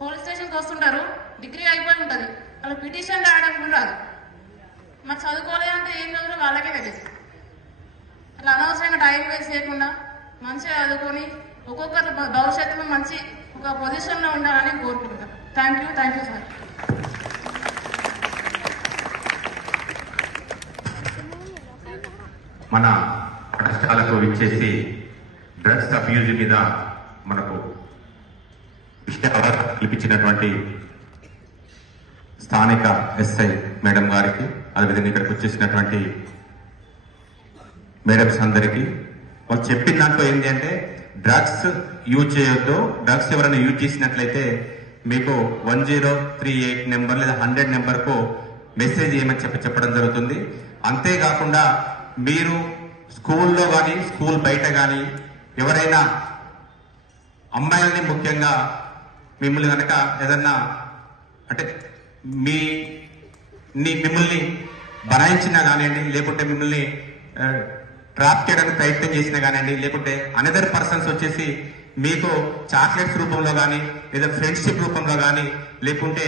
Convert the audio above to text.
Police స్టేషన్కి వస్తుంటారు, degree అయిపోయి ఉంటుంది, వాళ్ళు పిటిషన్ రాయడానికి కూడా రాదు. మరి చదువుకోలేదంటే ఏం చదువు వాళ్ళకే తెలియదు. అట్లా అనవసరంగా టైం వేస్ట్ చేయకుండా మంచిగా చదువుకొని ఒక్కొక్కరు భవిష్యత్తులో మంచి ఒక పొజిషన్లో ఉండాలని కోరుకుంటాను. Thank you sir. మన కష్టాలకు ఇచ్చేసి డ్రగ్స్ అబ్యూజ్ మీద మనకు అవగాహన కల్పించినటువంటి స్థానిక ఎస్ఐ మేడం గారికి, అదేవిధంగా ఇక్కడికి వచ్చేసినటువంటి మేడమ్స్ అందరికీ వాళ్ళు చెప్పిన దాంట్లో ఏంటి అంటే డ్రగ్స్ యూజ్ చేయొద్దు, డ్రగ్స్ ఎవరైనా యూజ్ చేసినట్లయితే మీకు 1038 నెంబర్ లేదా 100 నెంబర్కు మెసేజ్ చేయమని చెప్పడం జరుగుతుంది. అంతేకాకుండా మీరు స్కూల్లో కానీ స్కూల్ బయట కానీ ఎవరైనా అమ్మాయిలని ముఖ్యంగా మిమ్మల్ని కనుక ఏదన్నా అంటే మిమ్మల్ని బనాయించినా కానివ్వండి, లేకుంటే మిమ్మల్ని ట్రాప్ చేయడానికి ప్రయత్నం చేసినా కానివ్వండి, లేకుంటే అనదర్ పర్సన్స్ వచ్చేసి మీకు చాక్లెట్స్ రూపంలో కానీ లేదా ఫ్రెండ్షిప్ రూపంలో కానీ లేకుంటే